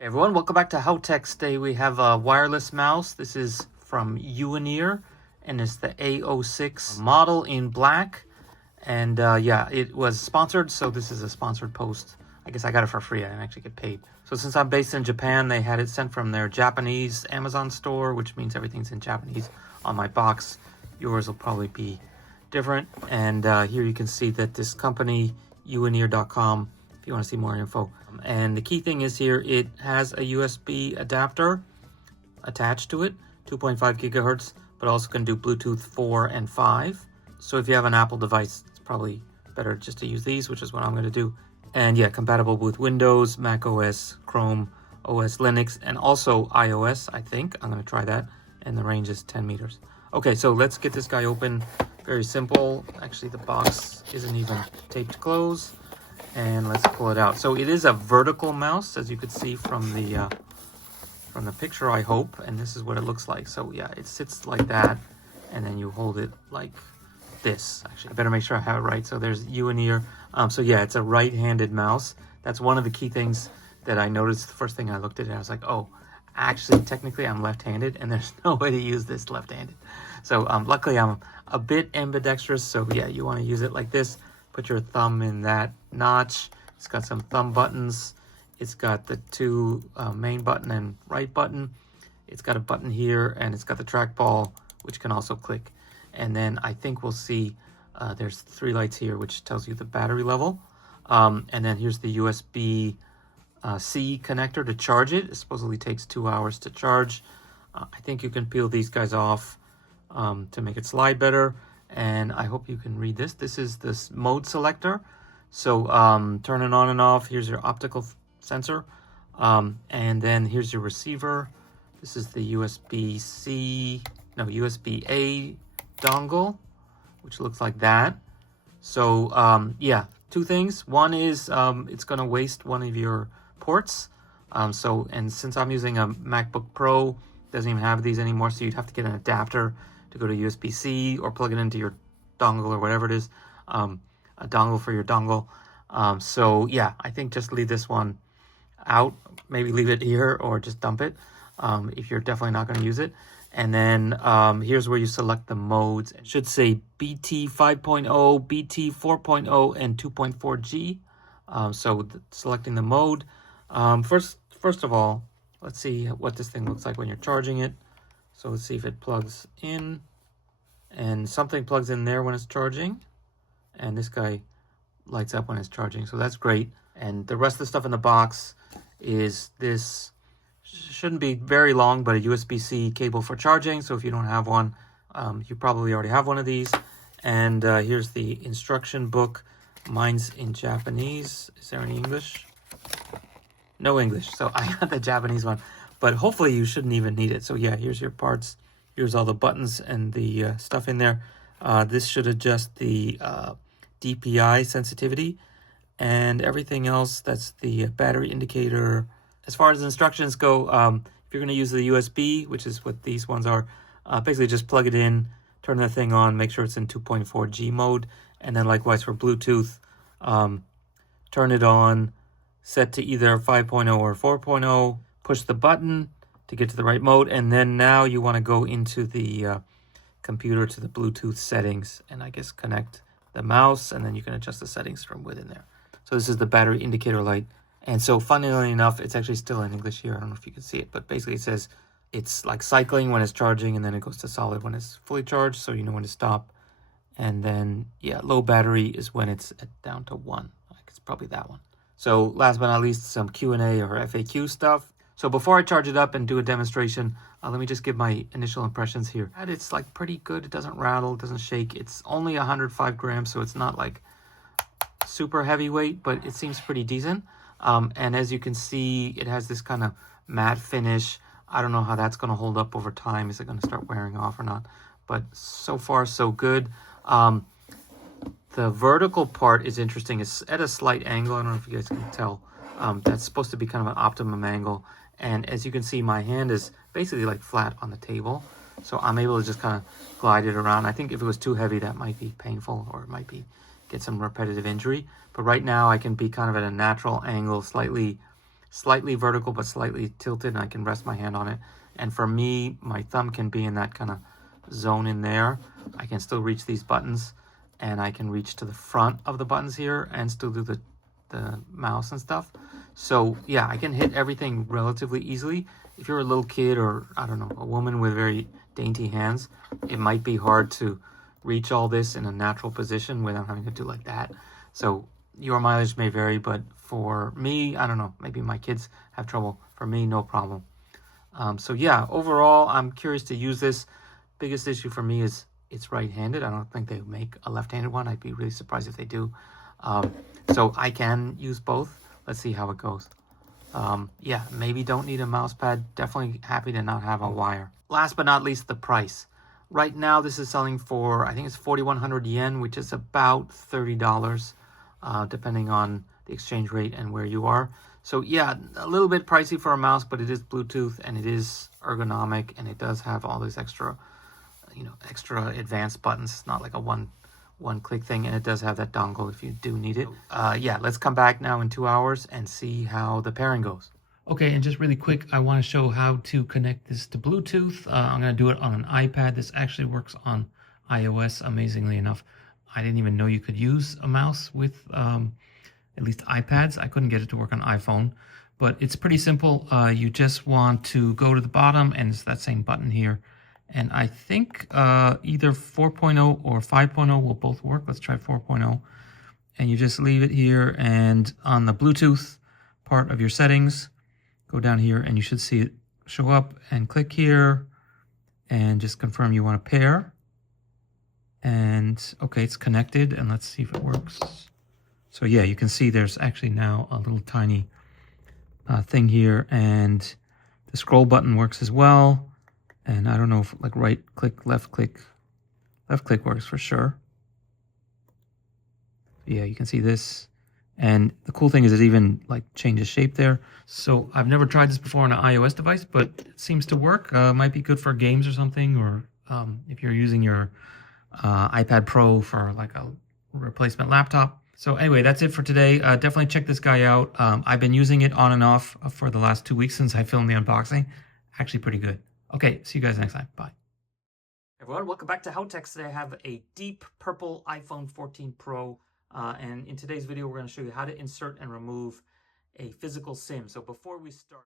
Hey everyone, welcome back to HowTechs. Today we have a wireless mouse. This is from UINEER and it's the A06 model in black. And yeah, it was sponsored, so this is a sponsored post. I guess I got it for free. I didn't actually get paid. So since I'm based in Japan, they had it sent from their Japanese Amazon store, which means everything's in Japanese on my box. Yours will probably be different. And here you can see that this company, uineer.com, if you want to see more info. And the key thing is here, it has a USB adapter attached to it, 2.5 gigahertz, but also can do Bluetooth 4 and 5. So if you have an Apple device, it's probably better just to use these, which is what I'm going to do. And yeah, compatible with Windows, Mac OS, Chrome OS, Linux, and also iOS, I think. I'm going to try that. And the range is 10 meters. Okay, so let's get this guy open. Very simple. Actually, the box isn't even taped closed. And let's pull it out. So it is a vertical mouse, as you could see from the picture, I hope. And this is what it looks like. So yeah, it sits like that, and then you hold it like this. Actually, I better make sure I have it right. So there's UINEER. So yeah, it's a right-handed mouse. That's one of the key things that I noticed. The first thing I looked at it, I was like, oh, actually, technically, I'm left-handed, and there's no way to use this left-handed. So luckily, I'm a bit ambidextrous. So yeah, you want to use it like this. Put your thumb in that notch. It's got some thumb buttons. It's got the two main button and right button. It's got a button here, and it's got the trackball, which can also click. And then I think we'll see there's 3 lights here, which tells you the battery level. And then here's the USB C connector to charge it. It supposedly takes 2 hours to charge. I think you can peel these guys off to make it slide better. And I hope you can read this. This is this mode selector. So turn it on and off. Here's your optical sensor. And then here's your receiver. This is the USB-A dongle, which looks like that. So yeah, 2 things. One is it's going to waste one of your ports. And since I'm using a MacBook Pro, it doesn't even have these anymore, so you'd have to get an adapter to go to USB-C or plug it into your dongle or whatever it is, a dongle for your dongle. So yeah, I think just leave this one out. Maybe leave it here or just dump it if you're definitely not going to use it. And then here's where you select the modes. It should say BT 5.0, BT 4.0, and 2.4G. So selecting the mode. First of all, let's see what this thing looks like when you're charging it. So let's see if it plugs in, and something plugs in there when it's charging, and this guy lights up when it's charging, so that's great. And the rest of the stuff in the box is this, shouldn't be very long, but a USB-C cable for charging. So if you don't have one, you probably already have one of these. And here's the instruction book. Mine's in Japanese. Is there any English? No English, so I got the Japanese one. But hopefully you shouldn't even need it. So yeah, here's your parts. Here's all the buttons and the stuff in there. This should adjust the DPI sensitivity and everything else. That's the battery indicator. As far as instructions go, if you're going to use the USB, which is what these ones are, basically just plug it in, turn the thing on, make sure it's in 2.4G mode. And then likewise for Bluetooth, turn it on, set to either 5.0 or 4.0. Push the button to get to the right mode, and then now you want to go into the computer to the Bluetooth settings, and I guess connect the mouse, and then you can adjust the settings from within there. So this is the battery indicator light. And so funnily enough, it's actually still in English here. I don't know if you can see it, but basically it says it's like cycling when it's charging, and then it goes to solid when it's fully charged, so you know when to stop. And then, yeah, low battery is when it's down to 1. It's probably that one. So last but not least, some Q&A or FAQ stuff. So before I charge it up and do a demonstration, let me just give my initial impressions here. And it's like pretty good. It doesn't rattle, it doesn't shake. It's only 105 grams, so it's not like super heavyweight, but it seems pretty decent. And as you can see, it has this kind of matte finish. I don't know how that's going to hold up over time. Is it going to start wearing off or not? But so far, so good. The vertical part is interesting. It's at a slight angle. I don't know if you guys can tell. That's supposed to be kind of an optimum angle. And as you can see, my hand is basically like flat on the table. So I'm able to just kind of glide it around. I think if it was too heavy, that might be painful, or it might get some repetitive injury. But right now I can be kind of at a natural angle, slightly slightly vertical but slightly tilted, and I can rest my hand on it. And for me, my thumb can be in that kind of zone in there. I can still reach these buttons, and I can reach to the front of the buttons here and still do the mouse and stuff. So yeah, I can hit everything relatively easily. If you're a little kid, or I don't know, a woman with very dainty hands, it might be hard to reach all this in a natural position without having to do like that. So your mileage may vary, but for me, I don't know, maybe my kids have trouble. For me, no problem. So yeah, overall, I'm curious to use this. Biggest issue for me is it's right-handed. I don't think they make a left-handed one. I'd be really surprised if they do. So I can use both. Let's see how it goes. Yeah, maybe don't need a mouse pad. Definitely happy to not have a wire. Last but not least, the price. Right now, this is selling for, I think it's 4,100 yen, which is about $30, depending on the exchange rate and where you are. So yeah, a little bit pricey for a mouse, but it is Bluetooth and it is ergonomic, and it does have all these extra, extra advanced buttons. It's not like a one-click thing, and it does have that dongle if you do need it. Yeah, let's come back now in 2 hours and see how the pairing goes. Okay, and just really quick, I want to show how to connect this to Bluetooth. I'm going to do it on an iPad. This actually works on iOS, amazingly enough. I didn't even know you could use a mouse with at least iPads. I couldn't get it to work on iPhone, but it's pretty simple. You just want to go to the bottom, and it's that same button here. And I think either 4.0 or 5.0 will both work. Let's try 4.0. And you just leave it here, and on the Bluetooth part of your settings, go down here and you should see it show up, and click here and just confirm you want to pair. And okay, it's connected, and let's see if it works. So yeah, you can see there's actually now a little tiny thing here, and the scroll button works as well. And I don't know if like right click, left click works for sure. Yeah, you can see this. And the cool thing is it even like changes shape there. So I've never tried this before on an iOS device, but it seems to work. Might be good for games or something, or if you're using your iPad Pro for like a replacement laptop. So anyway, that's it for today. Definitely check this guy out. I've been using it on and off for the last 2 weeks since I filmed the unboxing. Actually pretty good. Okay, see you guys next time. Bye. Everyone, welcome back to HowTechs. Today I have a deep purple iPhone 14 Pro. And in today's video, we're going to show you how to insert and remove a physical SIM. So before we start...